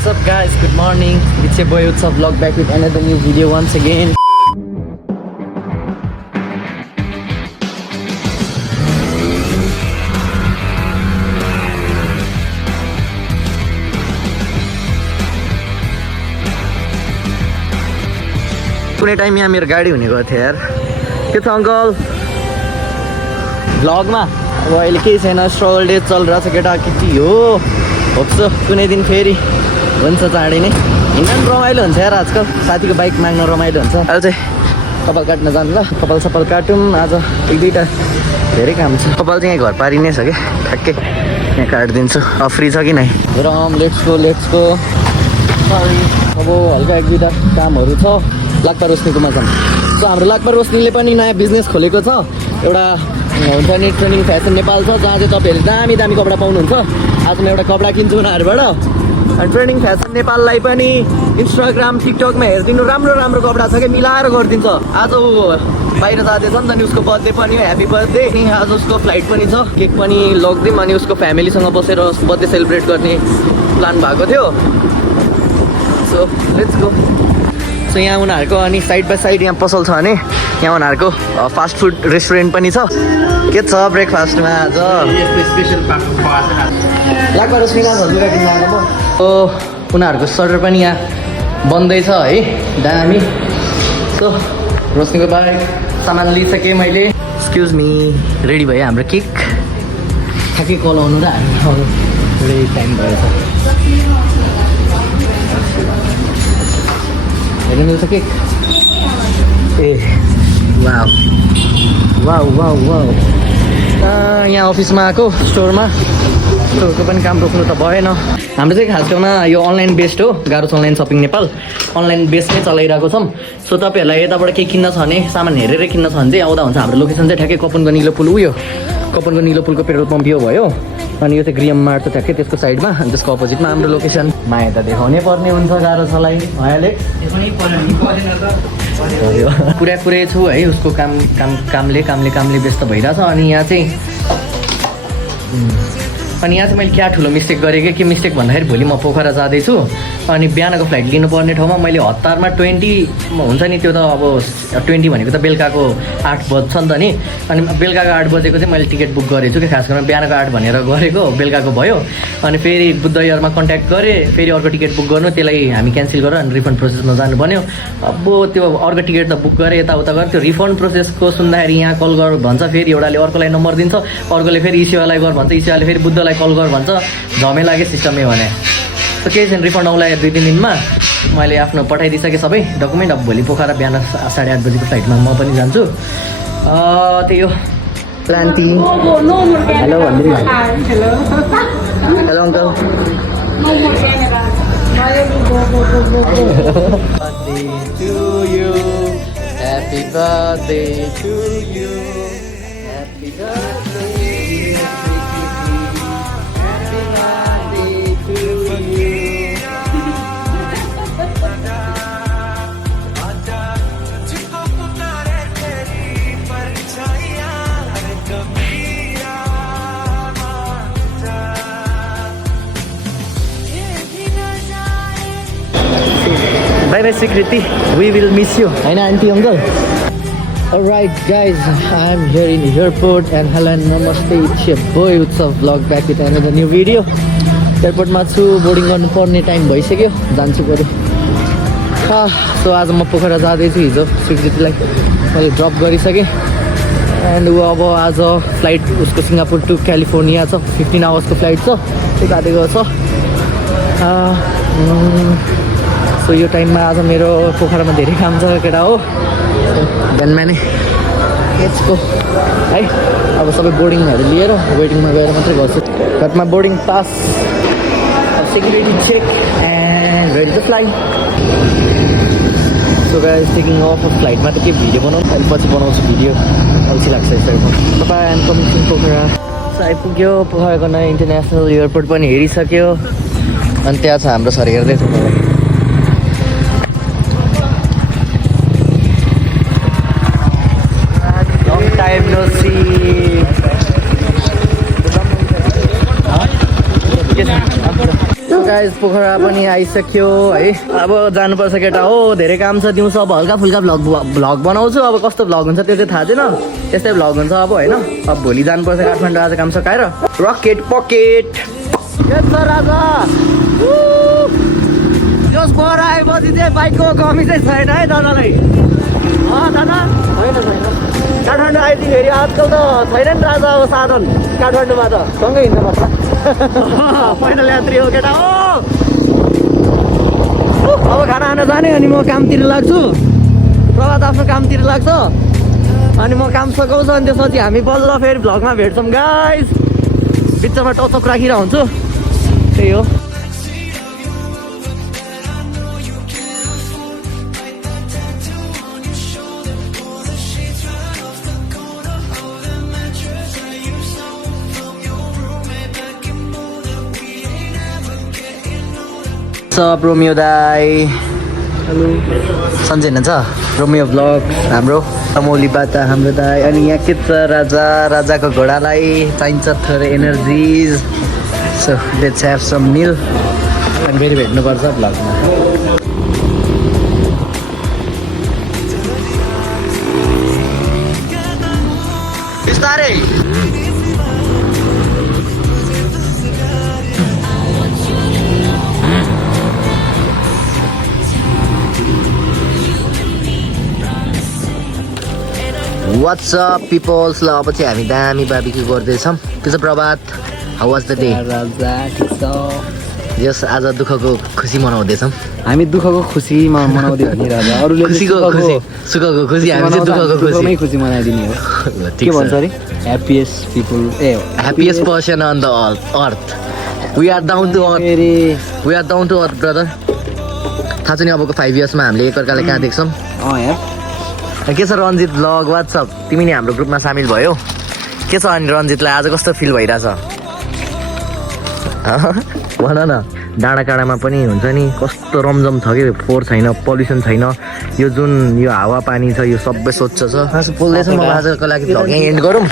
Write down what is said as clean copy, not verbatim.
What's up guys, good morning. It's your boy Utsav vlog back with another new video once again. कुनै time यहाँ मेरो गाडी हुने गएको थियो यार के छ अङ्कल भ्लगमा अब अहिले केही छैन स्ट्रगल डे चलिरहेको छ केटाकेटी हो होप्छु कुनै दिन फेरि हुन्छ चाँडै नै हिँड्न पनि रमाइलो हुन्छ यार आजकल साथीको बाइक माग्न रमाइलो हुन्छ अहिले चाहिँ कपाल काट्न जानु ल कपाल सपाल काटौँ आज एक दुईवटा धेरै काम छ कपाल चाहिँ यहाँ घर पारि नै छ क्या ठ्याक्कै यहाँ काटिदिन्छु फ्री छ कि नै लेट्स गो अब हल्का एक दुईवटा कामहरू छ लाक्पा रोशनीकोमा छन् सो हाम्रो लाक्पा रोशनीले पनि नयाँ बिजनेस खोलेको छ एउटा हुन्छ नि ट्रेनिङ फेसन नेपाल छ जहाँ चाहिँ तपाईँहरूले दामी दामी कपडा पाउनुहुन्छ आज म एउटा कपडा किन्छु उनीहरूबाट अनि ट्रेनिङ फेसन नेपाललाई पनि इन्स्टाग्राम टिकटकमा हेरिदिनु राम्रो राम्रो कपडा छ क्या मिलाएर गरिदिन्छ आज बाहिर जाँदैछ नि त नि उसको बर्थडे पनि हो ह्याप्पी बर्थडे अनि आज उसको फ्लाइट पनि छ केक पनि लगिदिउँ अनि उसको फ्यामिलीसँग बसेर बर्थडे सेलिब्रेट गर्ने प्लान भएको थियो सो लेट्स गो सो यहाँ उनीहरूको अनि साइड बाई साइड यहाँ पसल छ भने यहाँ उनीहरूको फास्ट फुड रेस्टुरेन्ट पनि छ के छ ब्रेकफास्टमा आज लाक्पा रोशनी उनीहरूको सर्टर पनि यहाँ बन्दैछ है दामी सो रोशनीको बारे सामान लिइसकेँ मैले एक्सक्युज मी रेडी भयो हाम्रो केक ठ्याक्कै कलाउनु र हामी टाइम भएछ हेर्नु मिल्छ केक ए वाउ वाउ वाउ वाउ यहाँ अफिसमा आएको स्टोरमा स्टोरको पनि काम रोक्नु त भएन हाम्रो चाहिँ खास गरेर यो अनलाइन बेस्ड हो गाह्रो छ online shopping Nepal online based नै चलाइरहेको छौँ सो तपाईँहरूलाई यताबाट केही किन्न छ भने सामान हेरेर किन्न छ भने चाहिँ आउँदा हुन्छ हाम्रो लोकेसन चाहिँ ठ्याक्कै कपनको निलो पुल उयो कपनको निलो पुलको पेट्रोल पम्प यो भयो अनि यो चाहिँ ग्रियम मार्ट छ ठ्याक्कै त्यसको साइडमा अनि त्यसको अपोजिटमा हाम्रो लोकेसन माया त देखाउनै पर्ने हुन्छ गाह्रो छलाई भइहाल्यो पुरै छु है उसको कामले व्यस्त भइरहेछ अनि यहाँ चाहिँ मैले क्या ठुलो मिस्टेक गरेँ कि मिस्टेक भन्दाखेरि भोलि म पोखरा जाँदैछु अनि बिहानको फ्लाइट लिनुपर्ने ठाउँमा मैले हतारमा 20 हुन्छ नि त्यो त अब 20 भनेको त बेलुकाको 8 बज्छ नि त नि अनि बेलुकाको 8 बजेको चाहिँ मैले टिकट बुक गरेको छु कि खास गरेर बिहानको 8 भनेर गरेको बेलुकाको भयो अनि फेरि बुद्ध एयरमा कन्ट्याक्ट गरेँ फेरि अर्को टिकट बुक गर्नु त्यसलाई हामी क्यान्सल गरेर अनि रिफन्ड प्रोसेसमा जानु पर्यो अब त्यो अर्को टिकट त बुक गरेँ यताउता गरेँ त्यो रिफन्ड प्रोसेसको सुन्दाखेरि यहाँ कल गर भन्छ फेरि एउटाले अर्कोलाई नम्बर दिन्छ अर्कोले फेरि इसिवालाई गर भन्छ इसिवाले फेरि बुद्धलाई कल गर भन्छ झमेला के सिस्टमै भने त केही छैन रिफन्ड आउला 2-3 दिनमा मैले आफ्नो पठाइदिइसकेँ सबै डकुमेन्ट अब भोलि पोखरा बिहान 8:30 बजीको फ्लाइटमा म पनि जान्छु त्यही हो क्रान्ति हेलो भन्दिनु hello uncle Happy birthday to you Happy birthday Bye bye Sikriti, we will miss you. Hi na auntie uncle. Alright guys, I'm here in the airport and hello and namaste. It's your boy Utsav vlog back with another new video. Airport मा छु boarding गर्नु पर्ने time भइसक्यो जान्छु पऱ्यो so आज म पोखरा जाँदैछु हिजो सिक्रिटीलाई मैले ड्रप गरिसकेँ एन्ड ऊ अब आज फ्लाइट उसको सिङ्गापुर टु क्यालिफोर्निया छ 15 आवर्सको फ्लाइट छ त्यो काटेको छ सो यो टाइममा आज मेरो पोखरामा धेरै काम छ केटा हो बिहानमा नै यसको है अब सबै बोर्डिङहरू लिएर वेटिङमा गएर मात्रै गर्छु घरमा boarding pass security check and ready to fly so guys taking off of flight मा त के भिडियो बनाउनु अनि पछि बनाउँछु भिडियो अल्छी लाग्छ यसरी bye and coming to Pokhara so आइपुग्यो पोखराको नयाँ इन्टरनेसनल एयरपोर्ट पनि हेरिसक्यो अनि त्यहाँ छ हाम्रो सर हेर्दैछ long time no see guys Pokhara पनि आइसक्यो है। अब जानुपर्छ केटा हो, धेरै काम छ। दिउँसो अब हल्का फुल्का भ्लग बनाउँछु। अब कस्तो भ्लग हुन्छ त्यो चाहिँ थाहा छैन, त्यस्तै भ्लग हुन्छ अब होइन। अब भोलि जानुपर्छ काठमाडौँ, आज काम सकाएर। रकेट पकेट राजा जस पर आएपछि चाहिँ बाइकको कमी चाहिँ छैन है दादालाई। दादा होइन छैन, काठमाडौँ आइदिखेरि आजकल त छैन नि राजा अब साधन काठमाडौँमा त सँगै हिँड्नु पर्छ। पैदल यात्री हो केटा हो। अब खाना खान जाने, अनि म कामतिर लाग्छु। प्रभात आफ्नो कामतिर लाग्छ, अनि म काम सघाउँछु। अनि त्यसपछि हामी बल्ल फेरि भ्लगमा भेट्छौँ गाइस। बिचमा टचअप राखिरहेको हुन्छु, त्यही हो। सब रोमियो दाई, हेलो सन्चै हुनुहुन्छ? रोमियो भ्लग हाम्रो अमौलीबाट हाम्रो दाई। अनि यहाँ के छ राजा, राजाको घोडालाई चाहिन्छ थोरै energies. So let's have some meal, अनि फेरि भेट्नुपर्छ भ्लगमा। बिस्तारै वाट्सअप पिपल्स। ल अब चाहिँ हामी दामी बार्बिक्यू गर्दैछौँ। त्यो चाहिँ प्रभात, हाउ वाज द डे? यस आज दुःखको खुसी मनाउँदैछौँ हामी। दुःखको खुसी मनाउँदै हो नि राजा, अरूले खुसीको खुसी सुखको खुसी, हामी चाहिँ दुःखको खुसी मनाइदिने हो। के भन्छ अरे happiest people, happiest person on the earth. We are down to earth, we are down to earth brother. थाहा छ नि अबको 5 इयर्समा हामीले एकअर्कालाई कहाँ देख्छौँ। के छ रन्जित भ्लग वाट्सअप, तिमी नि हाम्रो ग्रुपमा सामेल भयो। के छ अनि रन्जितलाई आज कस्तो फिल भइरहेछ भन न। डाँडा काँडामा पनि हुन्छ नि कस्तो रमझम छ कि, फोहोर छैन, पल्युसन छैन। यो जुन यो हावा पानी छ यो सबै स्वच्छ छ। बोल्दैछ म आजको लागि भ्लग यहीँ एन्ड गरौँ।